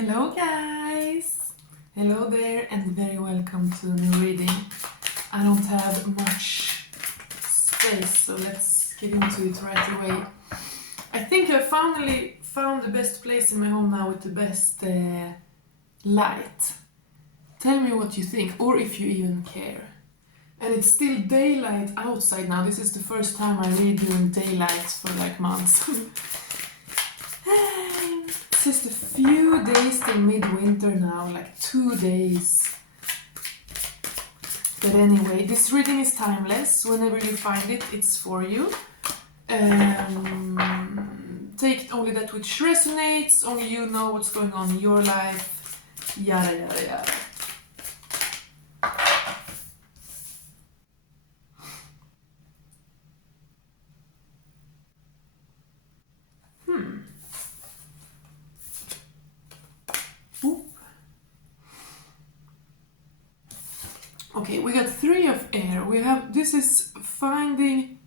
Hello guys! Hello there and very welcome to a new reading. I don't have much space, so let's get into it right away. I think I finally found the best place in my home now with the best light. Tell me what you think, or if you even care. And it's still daylight outside now. This is the first time I read during daylight for like months. It's just a few days till midwinter now, like 2 days. But anyway, this reading is timeless. Whenever you find it, it's for you. Take only that which resonates, only you know what's going on in your life, yada yada yada. Okay, we got 3 of air. This is finding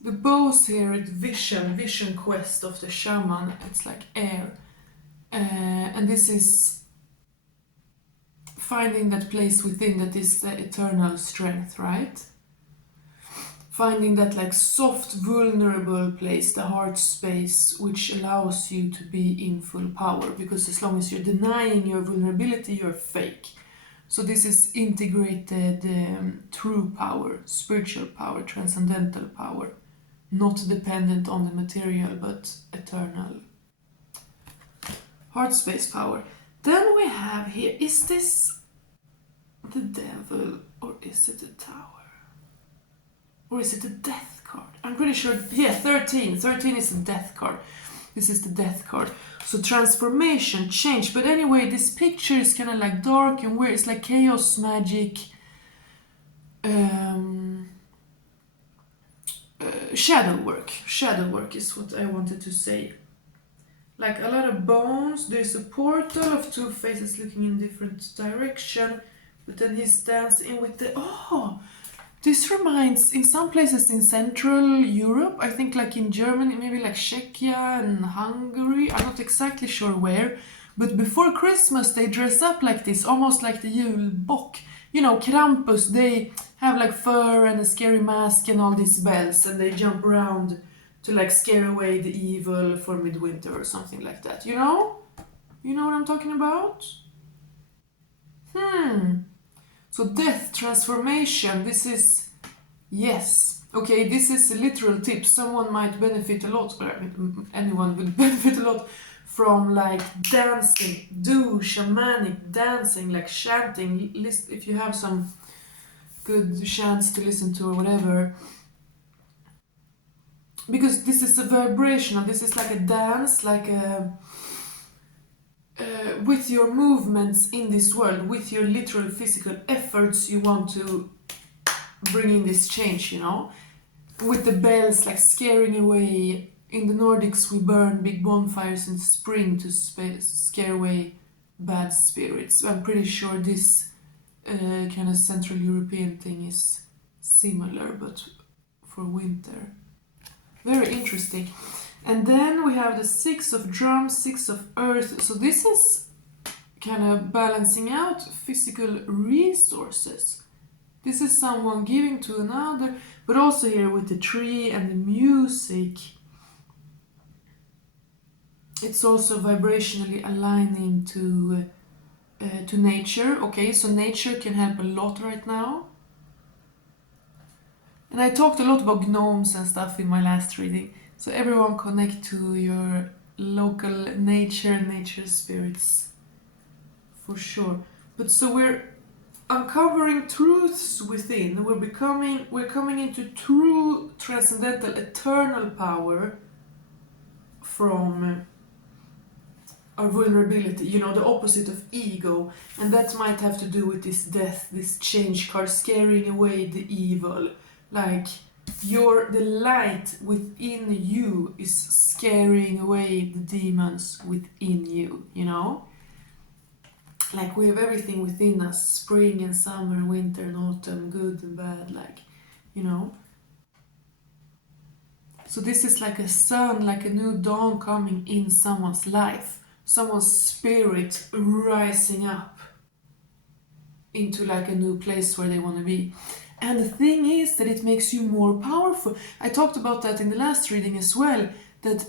the bows here at vision quest of the shaman. It's like air. And this is finding that place within that is the eternal strength, right? Finding that like soft, vulnerable place, the heart space, which allows you to be in full power. Because as long as you're denying your vulnerability, you're fake. So this is integrated true power, spiritual power, transcendental power. Not dependent on the material, but eternal. Heart space power. Then we have here, is this the devil or is it the tower? Or is it the death card? I'm pretty sure, yeah, 13. 13 is the death card. This is the death card. So transformation, change. But anyway, this picture is kind of like dark and weird. It's like chaos magic. Shadow work. Shadow work is what I wanted to say. Like a lot of bones. There's a portal of 2 faces looking in different direction. But then he's dancing with the... Oh! This reminds, in some places in Central Europe, I think like in Germany, maybe like Czechia and Hungary, I'm not exactly sure where, but before Christmas they dress up like this, almost like the julbock. You know, Krampus, they have like fur and a scary mask and all these bells, and they jump around to like scare away the evil for midwinter or something like that, you know? You know what I'm talking about? So death, transformation, this is, yes. Okay, this is a literal tip. Someone might benefit a lot, or anyone would benefit a lot from like dancing. Do shamanic dancing, like chanting. If you have some good chants to listen to or whatever. Because this is a vibrational, this is like a dance, like a... with your movements in this world, with your literal physical efforts, you want to bring in this change, you know? With the bells, like scaring away. In the Nordics, we burn big bonfires in spring to scare away bad spirits. I'm pretty sure this kind of Central European thing is similar, but for winter. Very interesting. And then we have the 6 of drums, 6 of earth. So this is kind of balancing out physical resources. This is someone giving to another, but also here with the tree and the music. It's also vibrationally aligning to nature. Okay, so nature can help a lot right now. And I talked a lot about gnomes and stuff in my last reading. So everyone connect to your local nature spirits, for sure. But so we're uncovering truths within. We're coming into true transcendental, eternal power from our vulnerability. You know, the opposite of ego, and that might have to do with this death, this change card, scaring away the evil, like. The light within you is scaring away the demons within you, you know? Like we have everything within us, spring and summer, winter and autumn, good and bad, like, you know? So this is like a sun, like a new dawn coming in someone's life. someone's spirit rising up into like a new place where they want to be. And the thing is that it makes you more powerful. I talked about that in the last reading as well, that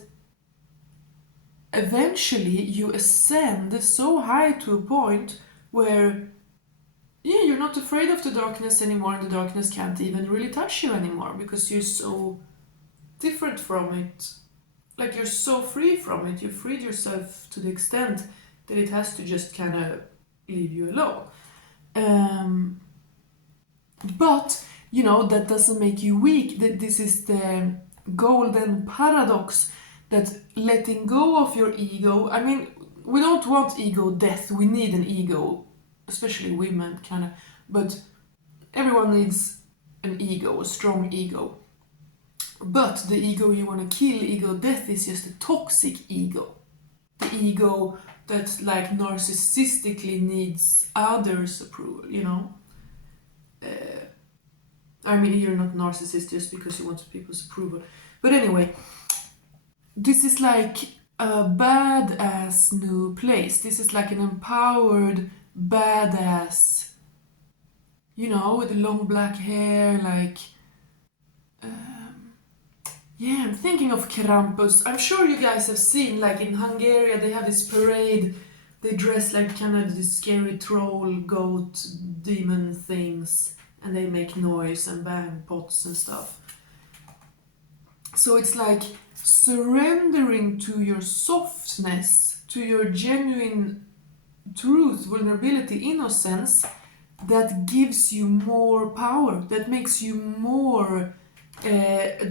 eventually you ascend so high to a point where you're not afraid of the darkness anymore, and the darkness can't even really touch you anymore because you're so different from it. Like you're so free from it. You freed yourself to the extent that it has to just kind of leave you alone. But, you know, that doesn't make you weak. That this is the golden paradox, that letting go of your ego, I mean, we don't want ego death. We need an ego, especially women, kind of. But everyone needs an ego, a strong ego. But the ego you want to kill, ego death, is just a toxic ego. The ego that like narcissistically needs others' approval, you know? I mean, you're not narcissist just because you want people's approval. But anyway, this is like a badass new place. This is like an empowered badass, you know, with the long black hair, like... yeah, I'm thinking of Krampus. I'm sure you guys have seen, like in Hungary, they have this parade. They dress like kind of these scary troll, goat, demon things, and they make noise and bang pots and stuff. So it's like surrendering to your softness, to your genuine truth, vulnerability, innocence, that gives you more power, that makes you more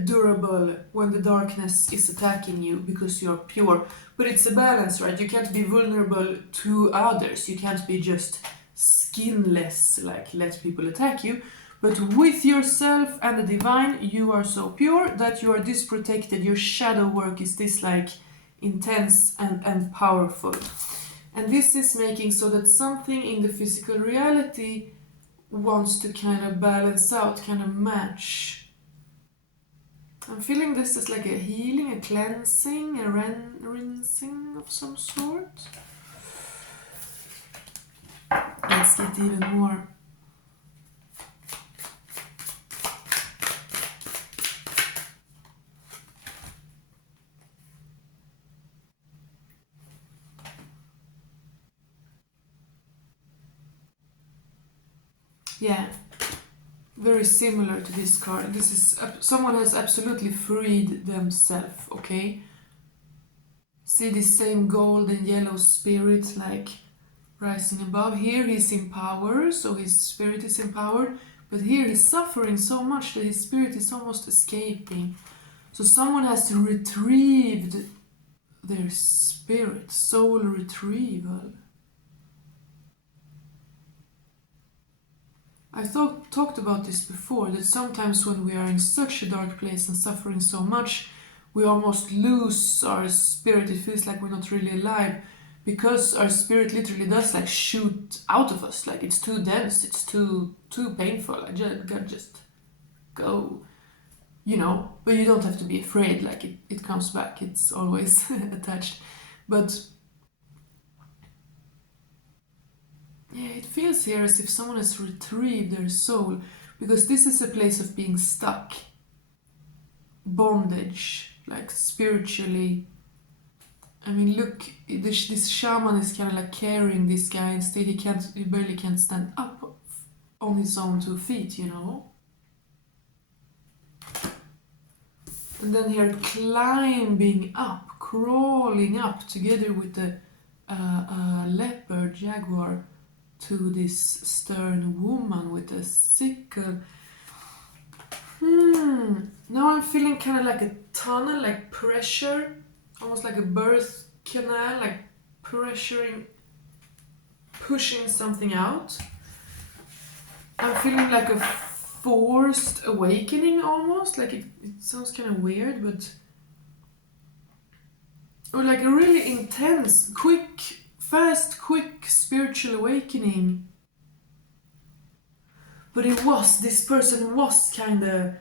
durable when the darkness is attacking you because you're pure. But it's a balance, right? You can't be vulnerable to others. You can't be just skinless, like let people attack you. But with yourself and the divine, you are so pure that you are this protected. Your shadow work is this like intense and powerful. And this is making so that something in the physical reality wants to kind of balance out, kind of match. I'm feeling this is like a healing, a cleansing, a rinsing of some sort. Let's get even more. Yeah. Very similar to this card. This is someone has absolutely freed themselves, okay? See this same gold and yellow spirit like rising above. Here he's in power, so his spirit is empowered. But here he's suffering so much that his spirit is almost escaping. So someone has retrieved their spirit, soul retrieval. I talked about this before, that sometimes when we are in such a dark place and suffering so much, we almost lose our spirit. It feels like we're not really alive, because our spirit literally does like shoot out of us. Like it's too dense, it's too painful. I gotta just go, you know. But you don't have to be afraid, like it comes back, it's always attached. But yeah, it feels here as if someone has retrieved their soul, because this is a place of being stuck. Bondage, like spiritually. I mean, look, this shaman is kind of like carrying this guy, and still he barely can't stand up on his own 2 feet, you know? And then here, climbing up, crawling up together with the leopard, jaguar, to this stern woman with a sickle. Now I'm feeling kind of like a tunnel, like pressure, almost like a birth canal, like pressuring, pushing something out. I'm feeling like a forced awakening almost, like it sounds kind of weird, but... Or like a really intense, fast, quick spiritual awakening. But this person was kind of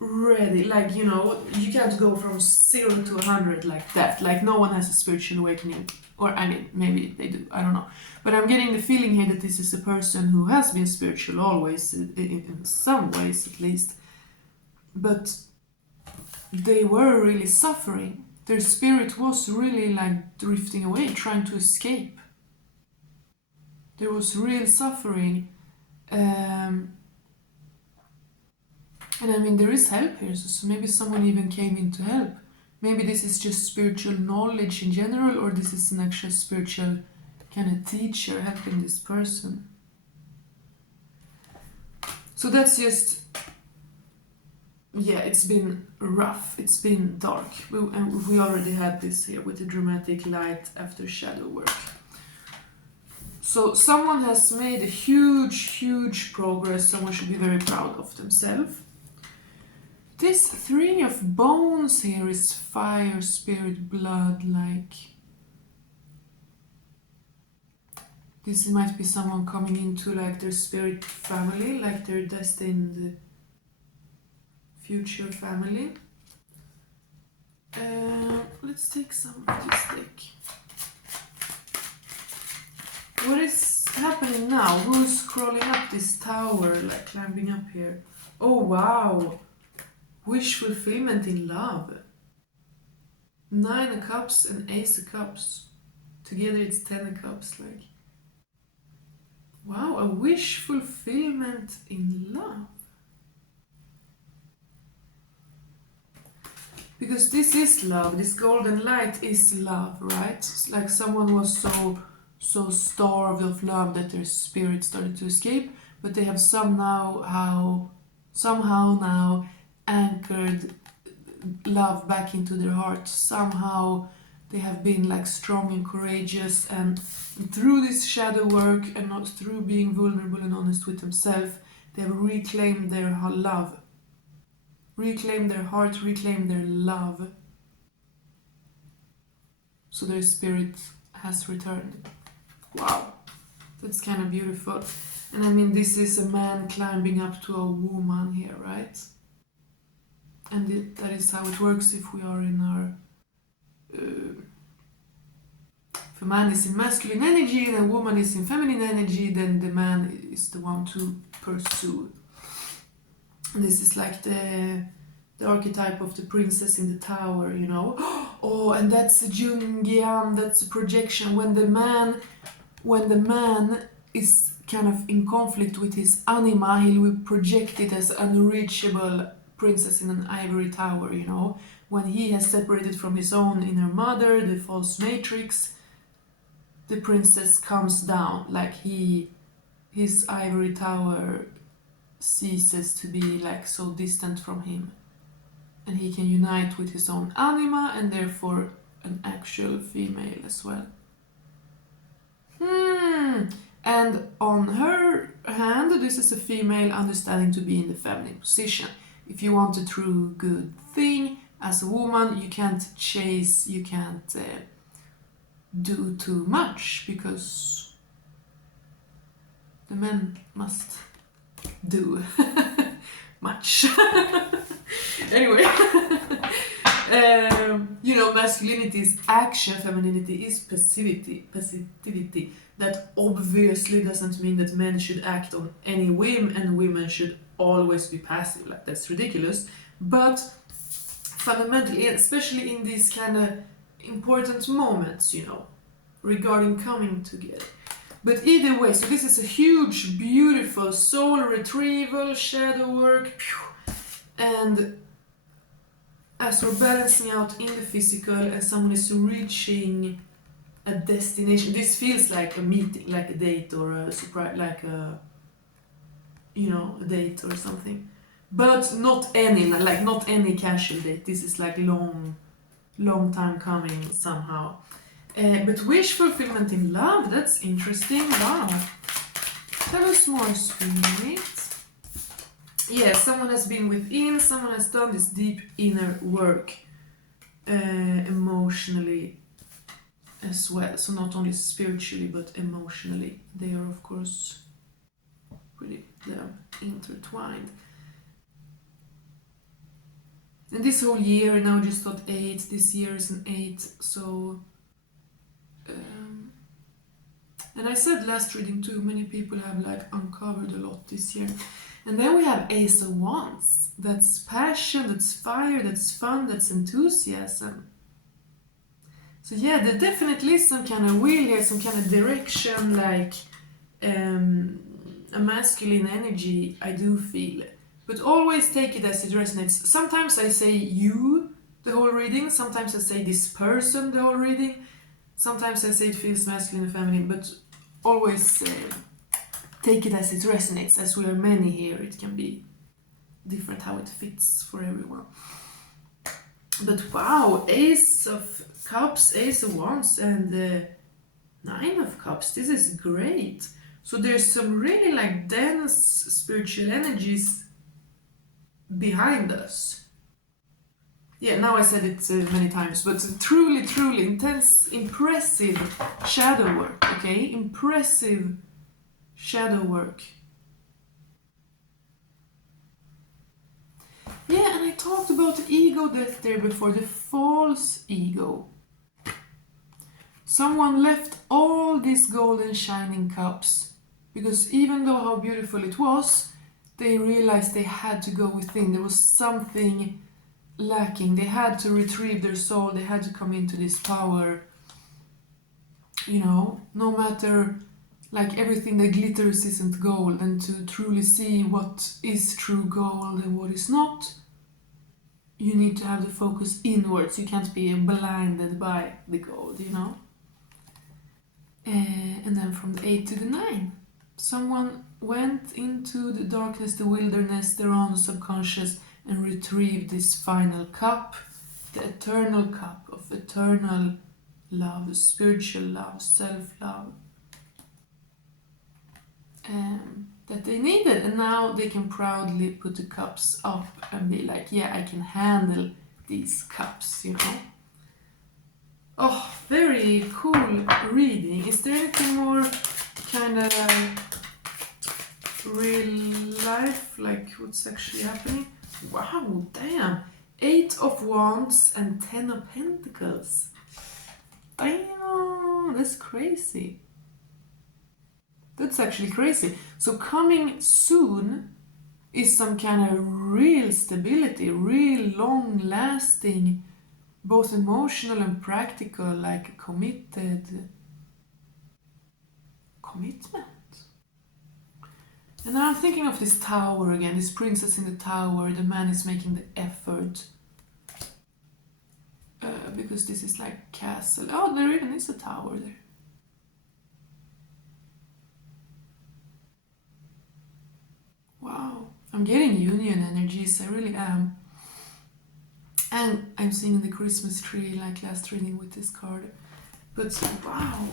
ready, like, you know, you can't go from 0 to 100 like that. Like, no one has a spiritual awakening. Or, I mean, maybe they do, I don't know. But I'm getting the feeling here that this is a person who has been spiritual always, in some ways at least. But they were really suffering. Their spirit was really like drifting away, trying to escape. There was real suffering. And I mean, there is help here, so maybe someone even came in to help. Maybe this is just spiritual knowledge in general, or this is an actual spiritual kind of teacher helping this person. So that's just, yeah, it's been rough, it's been dark. We already had this here with the dramatic light after shadow work. So someone has made a huge progress. Someone should be very proud of themselves. This 3 of bones here is fire, spirit, blood, like... This might be someone coming into like their spirit family, like their destined future family. Let's take some of this deck. What is happening now? Who's crawling up this tower, like climbing up here? Oh wow! Wish fulfillment in love. 9 of cups and Ace of cups. Together it's 10 of cups, like. Wow, a wish fulfillment in love. Because this is love, this golden light is love, right? It's like someone was so starved of love that their spirit started to escape, but they have somehow now anchored love back into their heart. Somehow they have been like strong and courageous, and through this shadow work and not through being vulnerable and honest with themselves, they have reclaimed their love, reclaimed their heart, reclaimed their love. So their spirit has returned. Wow, that's kind of beautiful. And I mean, this is a man climbing up to a woman here, right? And that is how it works if we are in our... if a man is in masculine energy and a woman is in feminine energy, then the man is the one to pursue. And this is like the archetype of the princess in the tower, you know. Oh, and that's a Jungian, that's a projection. When the man is kind of in conflict with his anima, he will project it as unreachable princess in an ivory tower, you know. When he has separated from his own inner mother, the false matrix, the princess comes down, like his ivory tower ceases to be like so distant from him, and he can unite with his own anima and therefore an actual female as well. And on her hand, this is a female understanding to be in the feminine position. If you want a true good thing as a woman, you can't chase, you can't do too much, because the men must do much. Anyway, you know, masculinity is action, femininity is passivity. That obviously doesn't mean that men should act on any whim and women should always be passive. Like, that's ridiculous. But fundamentally, especially in these kind of important moments, you know, regarding coming together. But either way, so this is a huge, beautiful soul retrieval, shadow work, and as we're balancing out in the physical and someone is reaching a destination, this feels like a meeting, like a date or a surprise, like a, you know, a date or something. But not any casual date. This is like long time coming somehow. But wish fulfillment in love, that's interesting. Wow. Tell us more, Spirit. Yeah, someone has been within, someone has done this deep inner work emotionally as well. So not only spiritually, but emotionally. They are, of course, pretty intertwined. And this whole year now just got 8. This year is an 8. So, and I said last reading too, many people have like uncovered a lot this year. And then we have Ace of Wands. That's passion, that's fire, that's fun, that's enthusiasm. So yeah, there definitely is some kind of will here, some kind of direction, like a masculine energy, I do feel. But always take it as it resonates. Sometimes I say you the whole reading, sometimes I say this person the whole reading, sometimes I say it feels masculine and feminine, but always take it as it resonates. As we are many here, it can be different how it fits for everyone. But wow, Ace of Cups, Ace of Wands, and Nine of Cups. This is great. So there's some really like dense spiritual energies behind us. Yeah, now I said it many times, but truly, truly intense, impressive shadow work, okay? Impressive shadow work. Yeah, and I talked about the ego death there before, the false ego. Someone left all these golden shining cups because even though how beautiful it was, they realized they had to go within. There was something lacking. They had to retrieve their soul. They had to come into this power. You know, no matter like everything that glitters isn't gold, and to truly see what is true gold and what is not, you need to have the focus inwards. You can't be blinded by the gold, you know. And then from the 8 to the 9, someone went into the darkness, the wilderness, their own subconscious, and retrieved this final cup, the eternal cup of eternal love, spiritual love, self-love, that they needed. And now they can proudly put the cups up and be like, yeah, I can handle these cups, you know. Oh, very cool reading. Is there anything more kind of real life, like what's actually happening? Wow, damn. 8 of Wands and 10 of Pentacles. Damn, that's crazy. That's actually crazy. So coming soon is some kind of real stability, real long-lasting, both emotional and practical, like commitment. And now I'm thinking of this tower again, this princess in the tower. The man is making the effort. Because this is like castle. Oh, there even is a tower there. Wow, I'm getting union energies, I really am. And I'm seeing the Christmas tree like last reading with this card. But wow,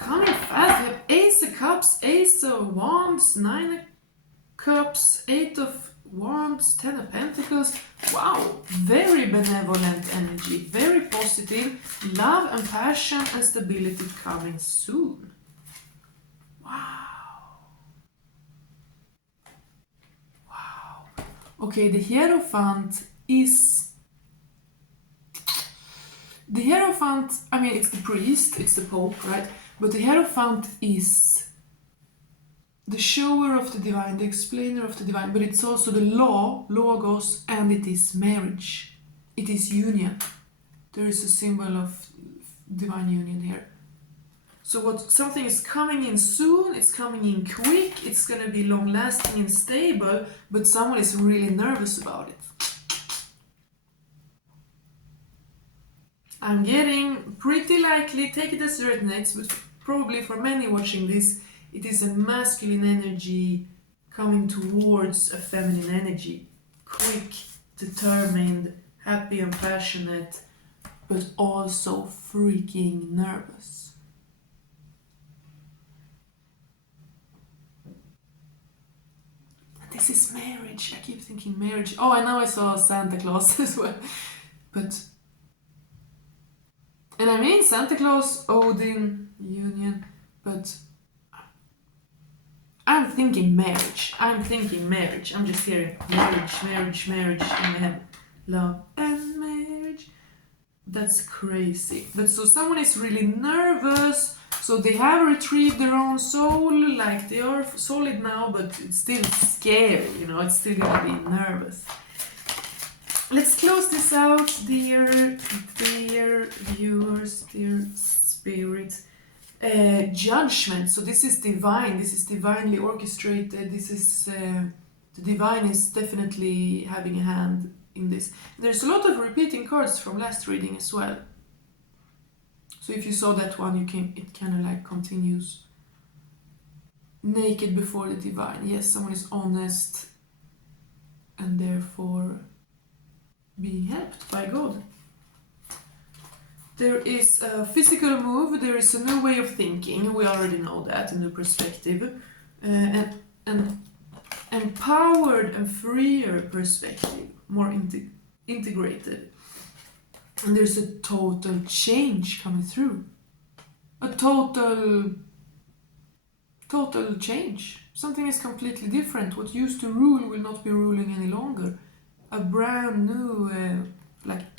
coming fast. We have Ace of Cups, Ace of Wands, 9 of Cups, 8 of Wands, 10 of Pentacles. Wow, very benevolent energy, very positive. Love and passion and stability coming soon. Wow. Okay, the Hierophant is... The Hierophant, I mean, it's the priest, it's the Pope, right? But the Hierophant is the shower of the divine, the explainer of the divine, but it's also the law, logos, and it is marriage. It is union. There is a symbol of divine union here. So what something is coming in soon, it's coming in quick, it's gonna be long lasting and stable, but someone is really nervous about it. I'm getting pretty likely, take it as it resonates, but probably for many watching this, it is a masculine energy coming towards a feminine energy. Quick, determined, happy and passionate, but also freaking nervous. This is marriage. I keep thinking marriage. Oh, and now I saw Santa Claus as well. But... And I mean Santa Claus, Odin, union, but... I'm thinking marriage. I'm just hearing marriage in my head. Love and marriage. That's crazy. But so someone is really nervous, so they have retrieved their own soul, like they are solid now, but it's still scary, you know, it's still gonna be nervous. Let's close this out, dear viewers, dear spirits. Judgment. So this is divine. This is divinely orchestrated. This is the divine is definitely having a hand in this. There's a lot of repeating cards from last reading as well. So if you saw that one, it kind of like continues. Naked before the divine. Yes, someone is honest and therefore being helped by God. There is a physical move, there is a new way of thinking, we already know that, a new perspective, and empowered and freer perspective, more integrated. And there's a total change coming through. A total change. Something is completely different. What used to rule will not be ruling any longer. A brand new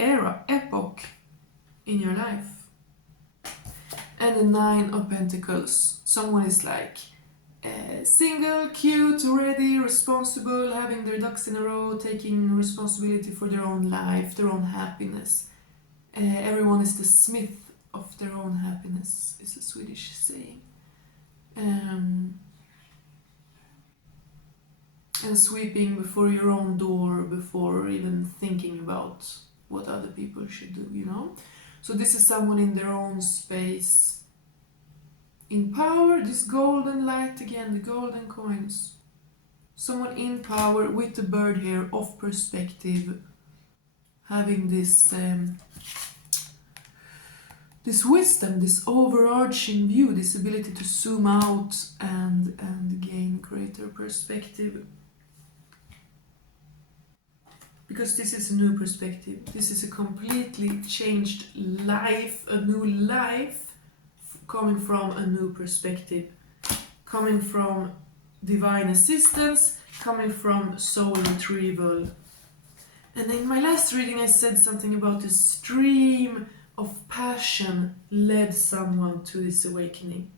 epoch in your life. And the 9 of Pentacles. Someone is like single, cute, ready, responsible, having their ducks in a row, taking responsibility for their own life, their own happiness. Everyone is the smith of their own happiness, is a Swedish saying. And sweeping before your own door before even thinking about what other people should do, you know? So this is someone in their own space. In power, this golden light again, the golden coins. Someone in power with the bird here, of perspective, having this this wisdom, this overarching view, this ability to zoom out and gain greater perspective. Because this is a new perspective. This is a completely changed life, a new life coming from a new perspective, coming from divine assistance, coming from soul retrieval. And in my last reading I said something about the stream of passion led someone to this awakening.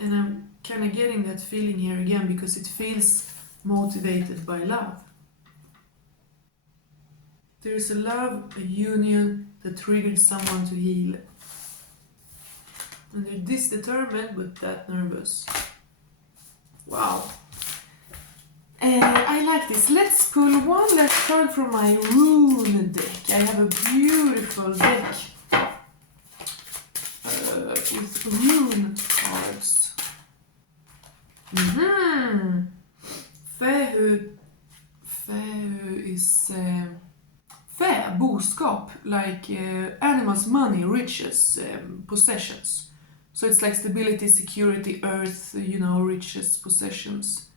And I'm kind of getting that feeling here again because it feels motivated by love. There is a love, a union that triggered someone to heal. And they're this determined but that nervous. Wow. I like this. Let's pull one last card from my rune deck. I have a beautiful deck with rune cards. Fähu is fä, boskap, like animals, money, riches, possessions. So it's like stability, security, earth, you know, riches, possessions.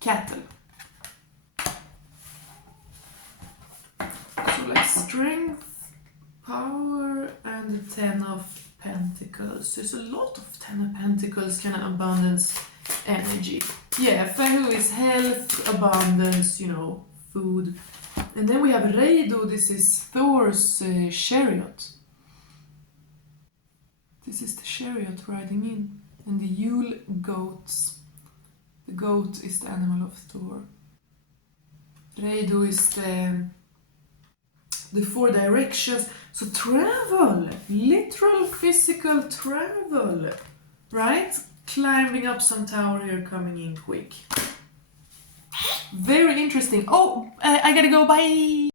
Cattle. So like strength, power, and the 10 of Pentacles. There's a lot of 10 of Pentacles, kind of abundance energy. Yeah, Fahu is health, abundance, you know, food. And then we have Reido, this is Thor's chariot. This is the chariot riding in. And the Yule goats. The goat is the animal of Thor. Reido is the 4 directions. So travel, literal physical travel, right? Climbing up some tower here, coming in quick. Very interesting. Oh, I gotta go, bye!